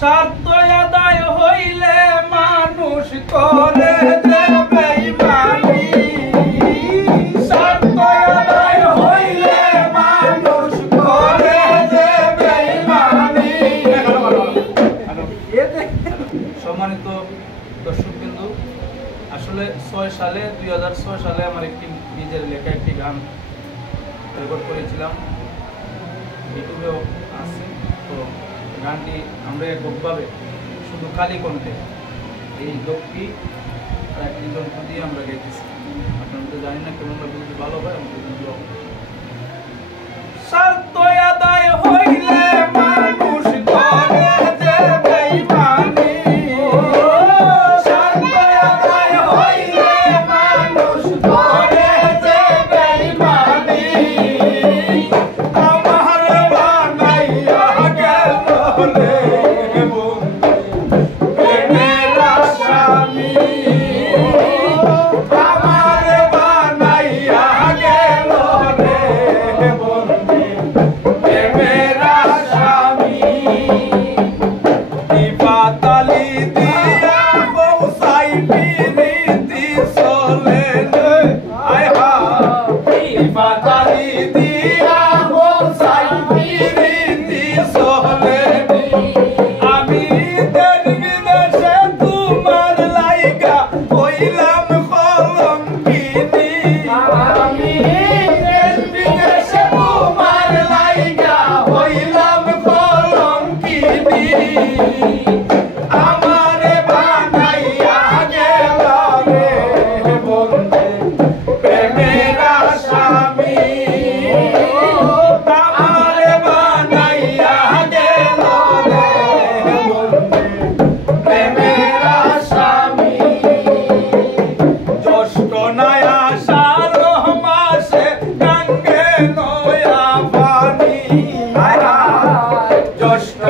স্বার্থ আদায় হইলে মানুষ করে যে বেঈমানি, স্বার্থ আদায় হইলে মানুষ করে যে বেঈমানি। সম্মানিত দর্শকবৃন্দ, আসলে 2006 সালে আমার একটি নিজের লেখা একটি গান রেকর্ড করেছিলাম, ইউটিউবেও আছে। তো গানটি আমরা এককভাবে শুধু কালী কণ্ঠে এই লোকটি আর একটি যন্ত্র দিয়ে আমরা গাইতেছি। আপনারা তো জানি না কেমন যদি ভালো হয় আমাদের কিন্তু স্বার্থ আদায় হইলে মানুষ করে যে বেঈমানি, স্বার্থ আদায় হইলে মানুষ করে যে বেঈমানি। আমার বানাইয়া গেল রে প্রেমের আসামি, আমার বানাইয়া গেল রে প্রেমের আসামি। পাতালি দিয়া বৌসাই পিরিতি চলে আয় হায়, পাতালি দিয়া বৌসাই পিরিতি চলে। আমি দেশ বিদেশে তোমার লাইগা হইলাম কলঙ্কিনী, আমি দেশ বিদেশে তোমার লাইগা হইলাম কলঙ্কিনী। আমারে বানাইয়া গেল রে বন্ধু প্রেমের আসামি, আমারে বানাইয়া গেল রে বন্ধু প্রেমের আসামি। জ্যৈষ্ঠ নাই আষাঢ় মাসে গঙ্গে নয়া পানি, জ্যৈষ্ঠ